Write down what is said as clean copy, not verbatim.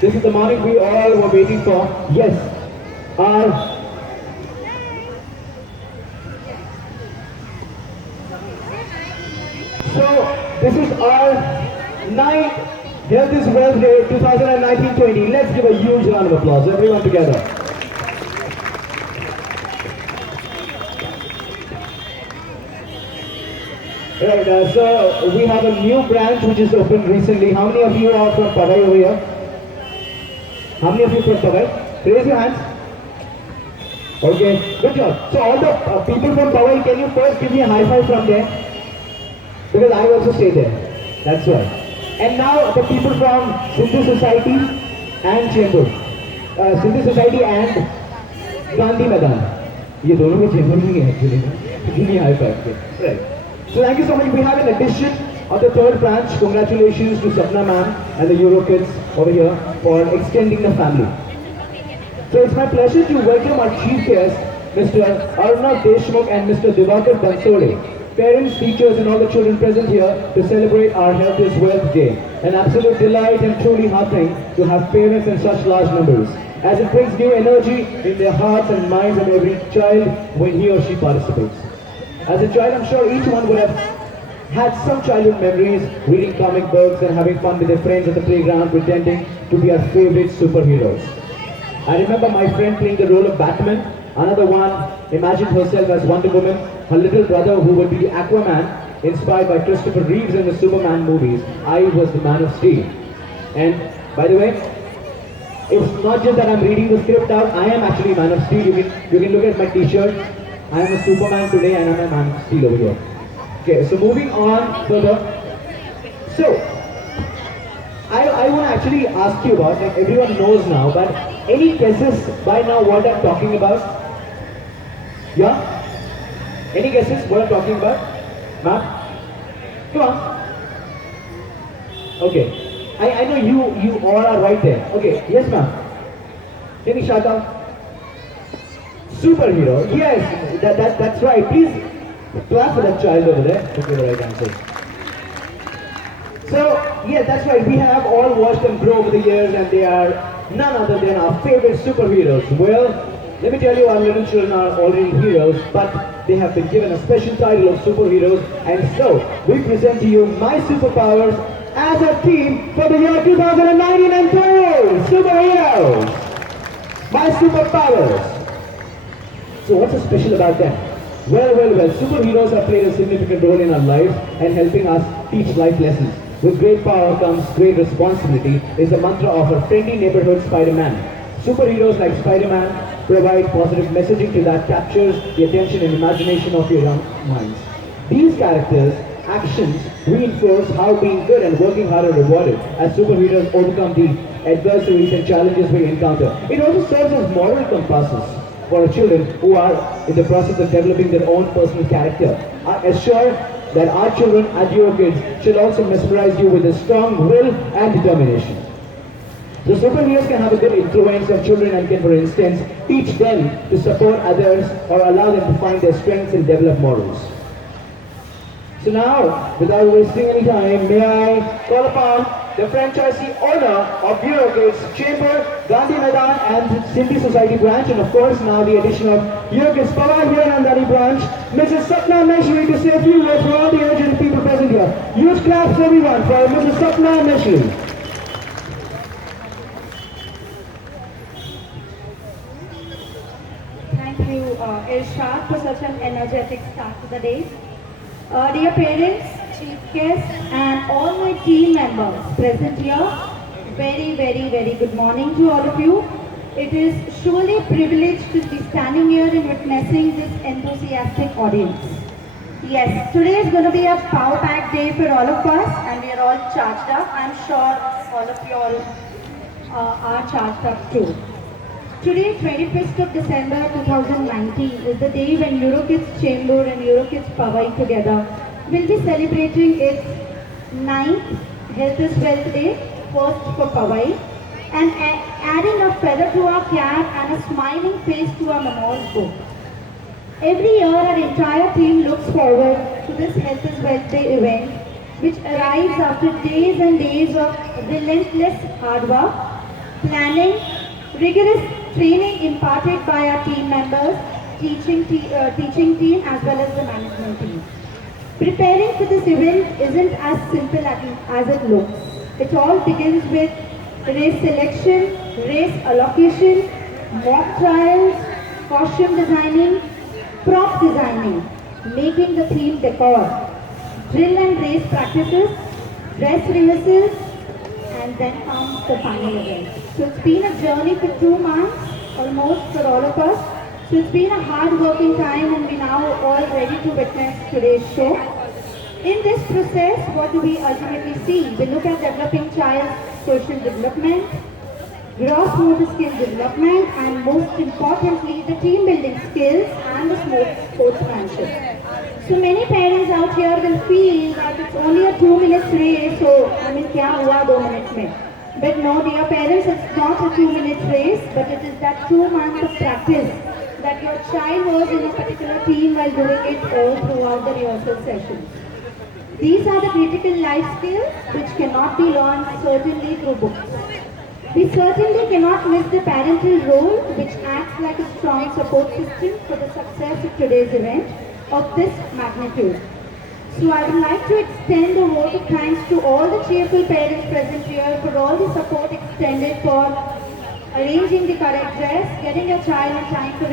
This is the morning we all were waiting for. Yes, our this is our ninth Health is Wealth Day 2019-20. Let's give a huge round of applause, everyone together. Right, so we have a new branch which is opened recently. How many of you are from Powai over here? How many of you from Powai? Raise your hands. Okay, good job. So all the people from Powai, can you first give me a high five from there? Because I also stay there. That's why. And now the people from Sindhu Society and Chembur. Sindhu Society and Gandhi Maidan. ये दोनों में Chembur नहीं है actually. Give me a high five. Right. So thank you so much. We have an addition of the third branch. Congratulations to Sapna ma'am and the Euro kids over here for extending the family. So it's my pleasure to welcome our chief guests, Mr. Arnav Deshmukh and Mr. Divakar Bansode, parents, teachers and all the children present here to celebrate our Health is Wealth Day. An absolute delight and truly heartening to have parents in such large numbers, as it brings new energy in their hearts and minds of every child when he or she participates. As a child, I'm sure each one would have had some childhood memories, reading comic books and having fun with their friends at the playground pretending to be our favorite superheroes. I remember my friend playing the role of Batman. Another one imagined herself as Wonder Woman. Her little brother, who would be the Aquaman, inspired by Christopher Reeves in the Superman movies. I was the Man of Steel. And by the way, it's not just that I'm reading the script out. I am actually Man of Steel. You can look at my T-shirt. I am a Superman today, and I'm a Man of Steel over here. Okay, so moving on further. So, I want to actually ask you about, like everyone knows now, but any guesses by now what I'm talking about? Yeah? Any guesses what I'm talking about? Ma'am? Come on. Okay. I know you all are right there. Okay, yes ma'am. Can you shout out? Superhero. Yes, that's right. Please clap for that child over there. Okay, the right answer. So, yeah, that's right. We have all watched them grow over the years and they are none other than our favorite superheroes. Well, let me tell you, our little children are already heroes, but they have been given a special title of superheroes. And so, we present to you My Superpowers as a team for the year 2019 and 20. Superheroes! My Superpowers! So what's so special about them? Well, superheroes have played a significant role in our lives and helping us teach life lessons. With great power comes great responsibility is the mantra of our friendly neighborhood Spider-Man. Superheroes like Spider-Man provide positive messaging to that captures the attention and imagination of your young minds. These characters' actions reinforce how being good and working hard are rewarded as superheroes overcome the adversaries and challenges we encounter. It also serves as moral compasses for our children who are in the process of developing their own personal character. I assure that our children at Euro Kids should also mesmerize you with a strong will and determination. The superheroes can have a good influence on children and can, for instance, teach them to support others or allow them to find their strengths and develop morals. So now, without wasting any time, may I call upon the franchisee owner of Euro Kids, Chembur, Gandhi Maidan and Sindhi Society branch, and of course now the addition of Euro Kids Powai here and Nandani branch, Mrs. Sapna Meshri, to say a few words for all the urgent people present here. Huge claps everyone for Mrs. Sapna Meshri. Thank you, Irshad, for such an energetic start to the day. Dear parents, chief guests, and all my team members present here, very good morning to all of you. It is surely a privilege to be standing here and witnessing this enthusiastic audience. Yes, today is going to be a power-packed day for all of us, and we are all charged up. I'm sure all of you all are charged up too. Today, 25th of December 2019, is the day when Euro Kids Chembur and Euro Kids Powai together will be celebrating its 9th Health is Wealth Day, first for Powai, and adding a feather to our cap and a smiling face to our memoirs book. Every year, our entire team looks forward to this Health is Wealth Day event, which arrives after days and days of relentless hard work, planning, rigorous training imparted by our team members, teaching team as well as the management team. Preparing for this event isn't as simple as it looks. It all begins with race selection, race allocation, mock trials, costume designing, prop designing, making the theme decor, drill and race practices, dress rehearsals, and then comes the final event. So it's been a journey for 2 months, almost for all of us. So it's been a hard working time and we now all ready to witness today's show. In this process, what do we ultimately see? We look at developing child's social development, gross motor skill development, and most importantly, the team building skills and the sportsmanship. So many parents out here will feel that it's only a 2 minute race, so क्या हुआ 2 minutes में? But no, dear parents, it's not a 2 minute race, but it is that 2 months of practice that your child was in a particular team while doing it all throughout the rehearsal sessions. These are the critical life skills which cannot be learned certainly through books. We certainly cannot miss the parental role which acts like a strong support system for the success of today's event of this magnitude. So I would like to extend a vote of thanks to all the cheerful parents present here for all the support extended for arranging the correct dress, getting your child in time for